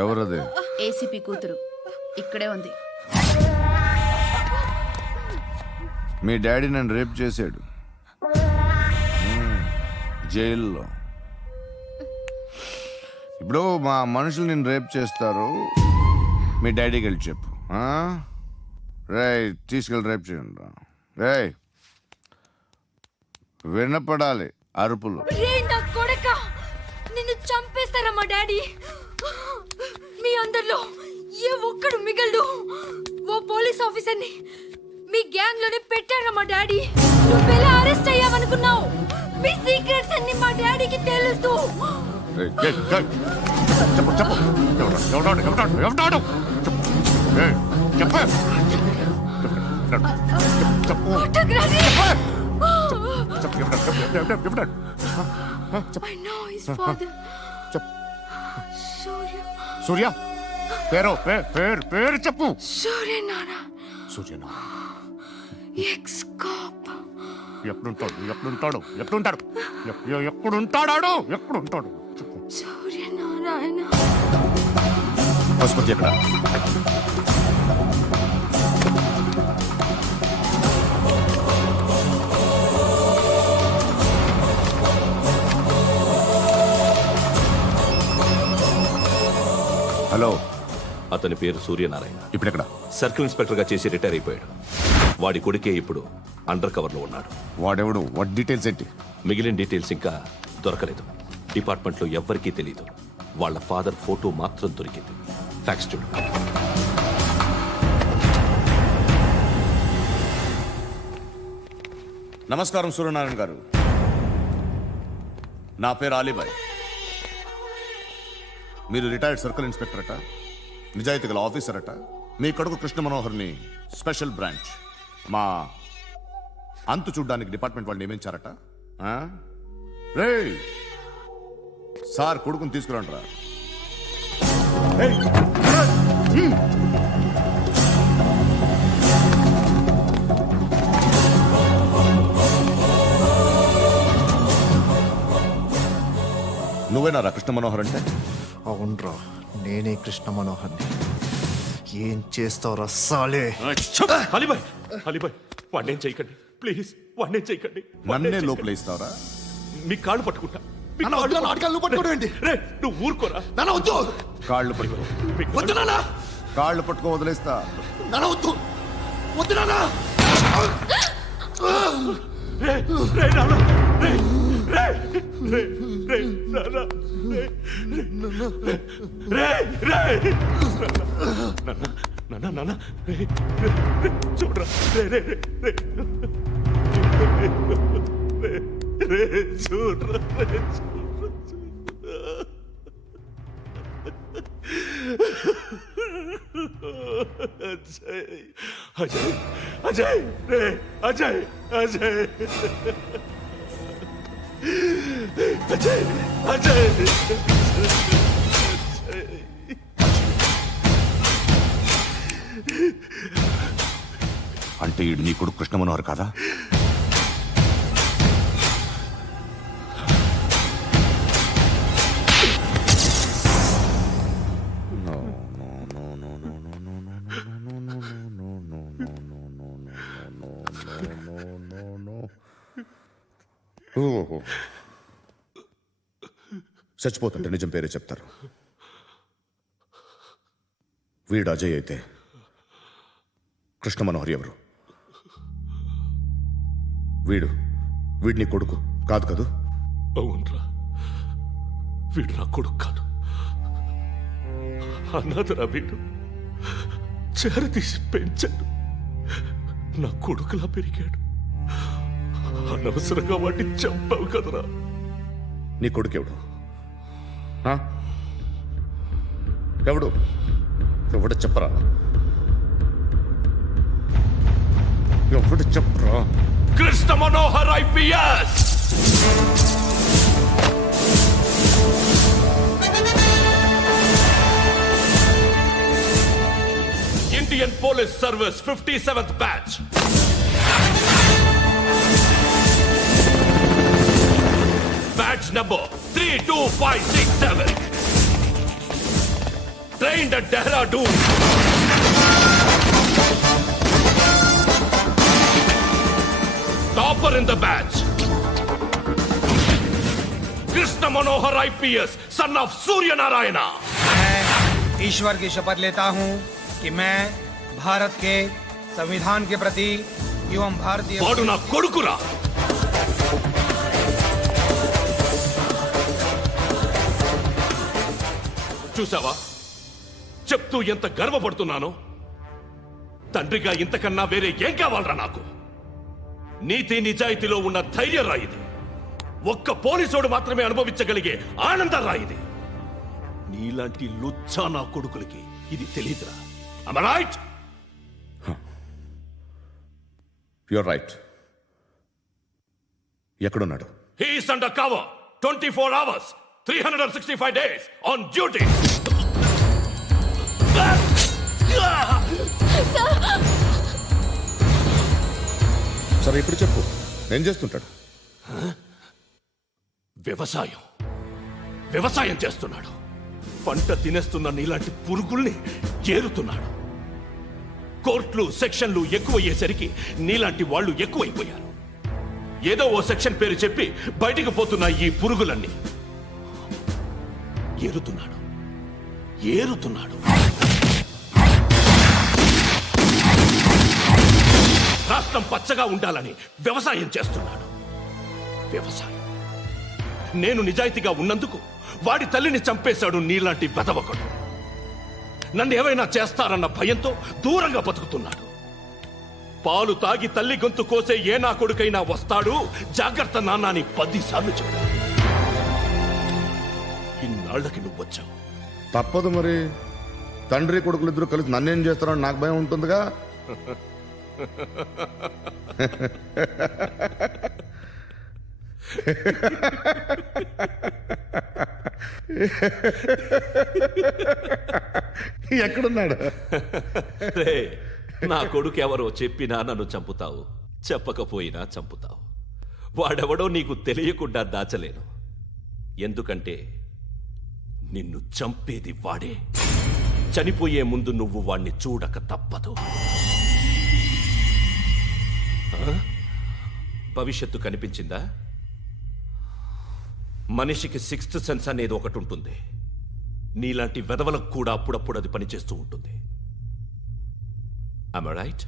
ఎవరది? ఏసీపీ కూతురు ఇక్కడే ఉంది. మీ డాడీ నన్ను రేప్ చేశాడు జైల్లో. ఇప్పుడు మా మనుషులు నేను రేప్ చేస్తారు, మీ డాడీకి వెళ్ళి చెప్పు. రేయ్ తీసుకెళ్ళి రేప్ చేయండి. రేయ్ వినపడాలి అరుపులు. నిన్ను చంపేస్తారా మా డాడీ? మీ అందరిలో ఏ ఒక్కడు మిగలడు. ఓ పోలీస్ ఆఫీసర్ని మీ గ్యాంగ్ లోనే పెట్టారా మా డాడీ? నువ్వెలా అరెస్ట్ అయ్యావనుకున్నావు? మీ సీక్రెట్స్ అన్ని మా డాడీకి తెలుసు. సూర్య పేరు పేరు చెప్పు. సూర్యనారాయణ. Suryanarayana ex cop. ఎప్పుడుంటాడు చెప్పు. సూర్యనారాయణ. ఆసుపత్రి ఎక్కడ? హలో, అతని పేరు సూర్యనారాయణ. ఇప్పుడు ఎక్కడ? సర్కిల్ ఇన్స్పెక్టర్ గా చేసి రిటైర్ అయిపోయాడు. వాడి కొడుకే ఇప్పుడు అండర్ కవర్ లో ఉన్నాడు. వాడెవడు? వాట్ డీటెయిల్స్ ఏంటి? మిగిలిన డీటెయిల్స్ ఇంకా దొరకలేదు. డిపార్ట్మెంట్ లో ఎవ్వరికీ తెలియదు. వాళ్ళ ఫాదర్ ఫోటో మాత్రం దొరికింది. ఫ్యాక్స్ చూడు. నమస్కారం సూర్యనారాయణ గారు. నా పేరు అలీబాయ్. మీరు రిటైర్డ్ సర్కిల్ ఇన్స్పెక్టర్ అట, నిజాయితీ గల ఆఫీసర్ అట. మీ కొడుకు కృష్ణ మనోహర్ని స్పెషల్ బ్రాంచ్ మా అంతు చూడ్డానికి డిపార్ట్మెంట్ వాళ్ళు నియమించారట. రే సార్ కొడుకుని తీసుకురండిరా. నువ్వేనారా కృష్ణ మనోహర్ అంటే? అవునరా, నేనే కృష్ణ మనోహర్ని. ఏం చేస్తావురా సాలే? అలీబాయ్, అలీబాయ్ వాడినేం చేయకండి ప్లీజ్, వాడినేం చేయకండి. నన్నే లోపల ఇస్తావరా? మీ కాళ్ళు పట్టుకుంటా. నువ్వు ఊరుకోరా. కాళ్ళు పట్టుకో. కాళ్ళు పట్టుకో వదిలేస్తా. చూడరా చూడరా. అజయ్ అజయ్ అజయ్ రే అజయ్ అజయ్ అజయ్ అజయ్. అంటే ఈడు నీ కొడుకు కృష్ణ మనోహర్ కాదా? చచ్చిపోతుంటే నిజం పేరే చెప్తారు. వీడు అజయ్ అయితే కృష్ణ మనోహర్ ఎవరు? వీడిని కొడుకు కాదు కదూ? అవునరా, వీడు నా కొడుకు కాదు. అన్నదరా వీడు చేరతీసి పెంచాడు. నా కొడుకులా పెరిగాడు. అనవసరంగా వాటిని చంపావు కదరా. నీ కొడుకు ఎవడు? ఎవడు ఎవడు చెప్పరా? ఎవడు చెప్పరా? Krishna Manohar IPS. Indian Police Service 57th batch. number 32567. Trained at Dehradun. Topper in the batch. Krishna Manohar IPS, son of Surya Narayana. मैं ईश्वर की शपथ लेता हूँ कि मैं भारत के संविधान के प्रति एवं भारतीय వాడు నా కొడుకురా. చూసావా, చెప్తూ ఎంత గర్వపడుతున్నానో. తండ్రిగా ఇంతకన్నా వేరే ఏం కావాలరా నాకు? నీతి నిజాయితీలో ఉన్న ధైర్యం రాయిది. ఒక్క పోలీసోడు మాత్రమే అనుభవించగలిగే ఆనందం రాయిది. నీలాంటి లుచ్చా నా కొడుకులకి ఇది తెలీదురా. Am I right? You're right. ఎక్కడున్నాడు? He is under cover 24 hours, 365 days on duty. సరే ఇప్పుడు చెప్పు, ఏం చేస్తుంటాడు? వ్యవసాయం చేస్తున్నాడు. పంట తినేస్తున్న నీలాంటి పురుగుల్ని ఏరుతున్నాడు. కోర్టులు సెక్షన్లు ఎక్కువయ్యేసరికి నీలాంటి వాళ్ళు ఎక్కువైపోయారు. ఏదో ఓ సెక్షన్ పేరు చెప్పి బయటికి పోతున్న ఈ పురుగులన్నీ ఏరుతున్నాడు. రాష్ట్రం పచ్చగా ఉండాలని వ్యవసాయం చేస్తున్నాడు. నేను నిజాయితీగా ఉన్నందుకు వాడి తల్లిని చంపేశాడు నీలాంటి వెధవకుడు. నన్ను ఏమైనా చేస్తారన్న భయంతో దూరంగా బతుకుతున్నాడు. పాలు తాగి తల్లి గొంతు కోసే ఏ నా కొడుకైనా వస్తాడు, జాగ్రత్త నాన్న అని 10 సార్లు చెప్పాడు. ఇన్నాళ్ళకి నువ్వు వచ్చావు. తప్పదు మరి. తండ్రి కొడుకులు ఇద్దరు కలిసి నన్నేం చేస్తారని నాకు భయం ఉంటుందిగా. ఎక్కడున్నాడు? రే, నా కొడుకు ఎవరో చెప్పినా నన్ను చంపుతావు, చెప్పకపోయినా చంపుతావు. వాడెవడో నీకు తెలియకుండా దాచలేను. ఎందుకంటే నిన్ను చంపేది వాడే. చనిపోయే ముందు నువ్వు వాణ్ణి చూడక తప్పదు. భవిష్యత్తు కనిపించిందా? మనిషికి 6th సెన్స్ అనేది ఒకటి ఉంటుంది. నీలాంటి వెధవలకు కూడా అప్పుడప్పుడు అది పనిచేస్తూ ఉంటుంది. Am I right?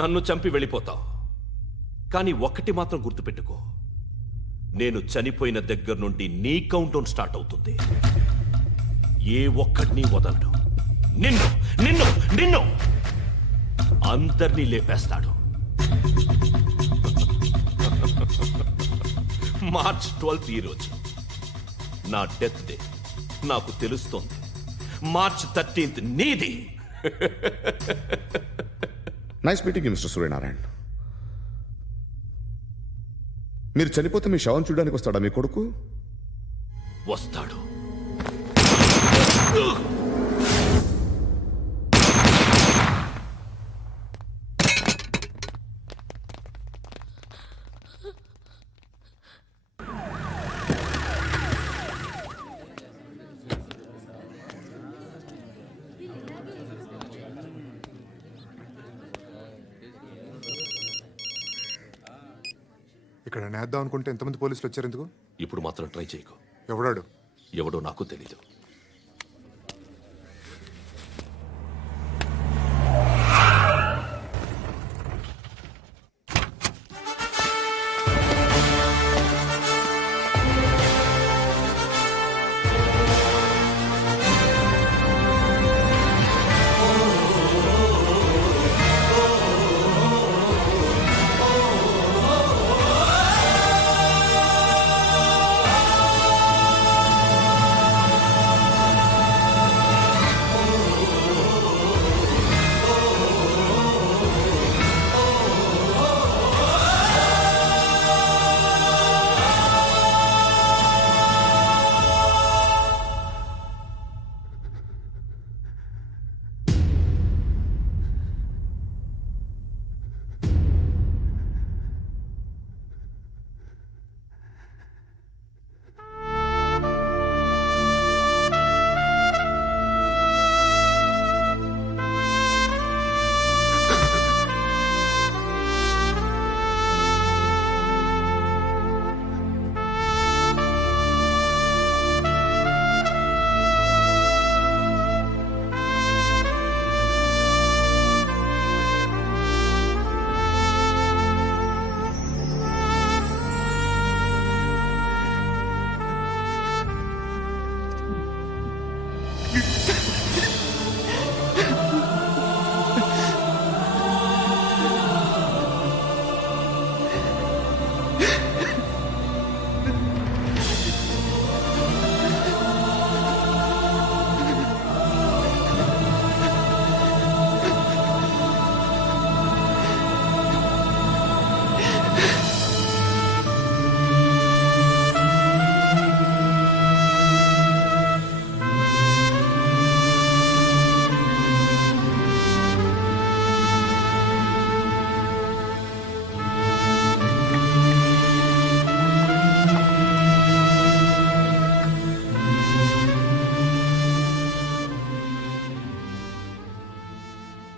నన్ను చంపి వెళ్ళిపోతావు. కానీ ఒక్కటి మాత్రం గుర్తుపెట్టుకో, నేను చనిపోయిన దగ్గర నుండి నీ కౌంటౌన్ స్టార్ట్ అవుతుంది. ఏ ఒక్కడిని వదలడు. నిన్ను నిన్ను నిన్ను అందరినీ లేపేస్తాడు. మార్చ్ 12th ఈ రోజు నా డెత్ డే. నాకు తెలుస్తోంది. మార్చ్ 13th నీది. Nice meeting you mister Suryanarayan. మీరు చనిపోతే మీ శవం చూడడానికి వస్తాడా మీ కొడుకు? వస్తాడు. ఇక్కడ నేద్దాం అనుకుంటే ఎంతమంది పోలీసులు వచ్చారు ఎందుకు? ఇప్పుడు మాత్రం ట్రై చేయకు. ఎవడాడు? ఎవడో నాకు తెలీదు.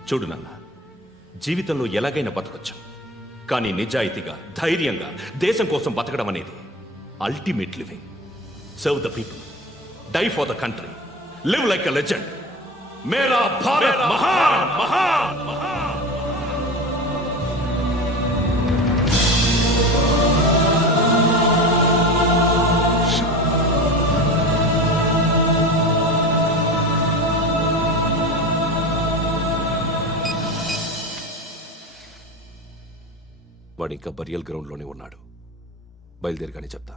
చూడు నాన్న, జీవితంలో ఎలాగైనా బతకొచ్చు, కానీ నిజాయితీగా ధైర్యంగా దేశం కోసం బతకడం అనేది ultimate living. Serve the people, die for the country, live like a legend. మేరా భారత్ మహాన్ మహాన్ మహాన్. వాడు ఇంకా బరియల్ గ్రౌండ్లోనే ఉన్నాడు. బయలుదేరగానే చెప్తా.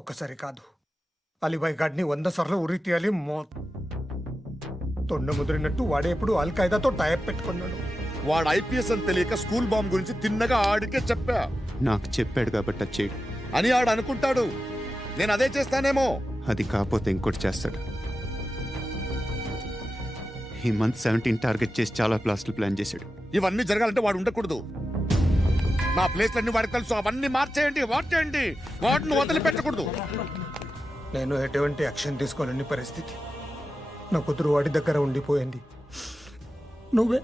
ఒక్కసారి కాదు, అలీబాయ్ గాడిని 100 సార్లు ఉరి తీయాలి. తొండ ముదిరినట్టు వాడే ఇప్పుడు అల్ ఖైదాతో టైప్ పెట్టుకున్నాడు. వాడు ఐపీఎస్ అని తెలియక స్కూల్ బాంబ్ గురించి తిన్నగా ఆడికే చెప్పా నాకు చెప్పాడు కాబట్టి అది చేయడు. అని ఆడు అనుకుంటాడు. నేను అదే చేస్తానేమో. అది కాకపోతే ఇంకోటి చేస్తాడు. ఈ మంత్ 17 టార్గెట్ చేసి చాలా ప్లాస్టులు ప్లాన్ చేశాడు. ఇవన్నీ జరగాలంటే వాడు ఉండకూడదు. నా ప్లేస్లన్నీ వాడికి తెలుసు. అవన్నీ మార్చేయండి, మార్చేయండి. వాడిని వదిలిపెట్టకూడదు. నేను ఎటువంటి యాక్షన్ తీసుకోలేని పరిస్థితి. నా కూతురు వాడి దగ్గర ఉండిపోయింది. నువ్వే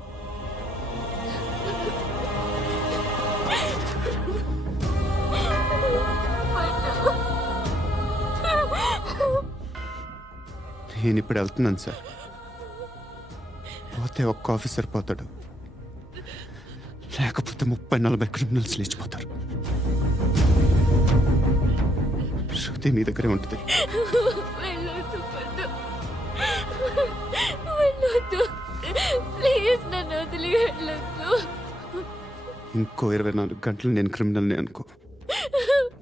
నేను ఇప్పుడు వెళ్తున్నాను సార్. పోతే ఒక్క ఆఫీసర్ పోతాడు, లేకపోతే 30-40 క్రిమినల్స్ లేచిపోతారు. శృతి మీ దగ్గరే ఉంటుంది. వెళ్ళొద్దు పండు. వెళ్ళొద్దు. ప్లీజ్ నన్ను వదిలి వెళ్ళొద్దు. ఇంకో 24 గంటలు నేను క్రిమినల్ని అనుకో.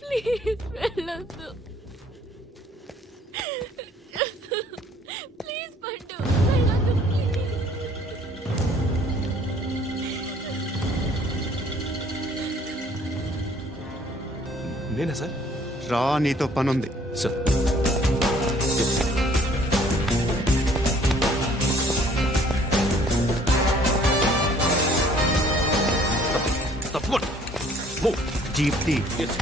ప్లీజ్ వెళ్ళొద్దు. ప్లీజ్ పండు వెళ్ళొద్దు. ప్లీజ్. నేనా సార్? రా, నీతో పని ఉంది. సార్, తప్పకుండా. Move. జీప్ తీ. Yes.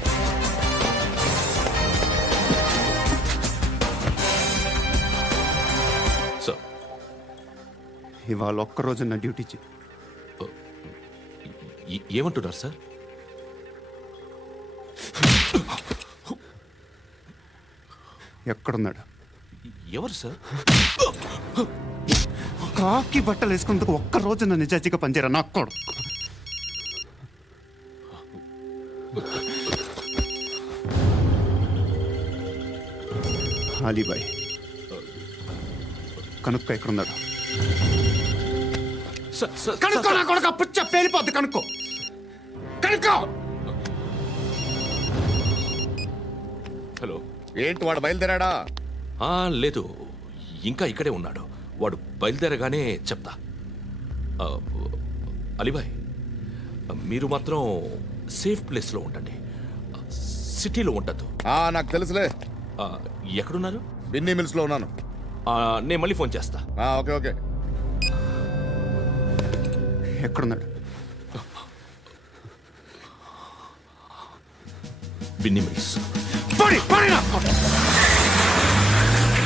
సార్, ఇవాళ ఒక్కరోజు నా డ్యూటీ చేయి. ఏమంటున్నారు సార్? ఎక్కడున్నాడు? ఎవరు సార్? కాకి బట్టలు వేసుకున్నందుకు ఒక్కరోజు నా నిజాయితీగా పనిచేయరా నా కొడుకు. అలీబాయ్ కనుక్కో, ఎక్కడున్నాడు? కనుక్కో నా కొడుకు. పుచ్చ పేలిపోద్ది. కనుక్కో, కనుక్కో. హలో. ఏంటి వాడు బయలుదేరాడా? లేదు, ఇంకా ఇక్కడే ఉన్నాడు. వాడు బయలుదేరగానే చెప్తా. ఆ, అలీబాయ్, మీరు మాత్రం సేఫ్ ప్లేస్లో ఉండండి. సిటీలో ఉండద్దు. నాకు తెలుసులే. ఎక్కడున్నారు? బిన్నీ మిల్స్ లో ఉన్నాను. నేను మళ్ళీ ఫోన్ చేస్తా. Okay okay. ఎక్కడున్నాడు? బిన్నీ మిల్స్. పడి పడి నా కొడుకు.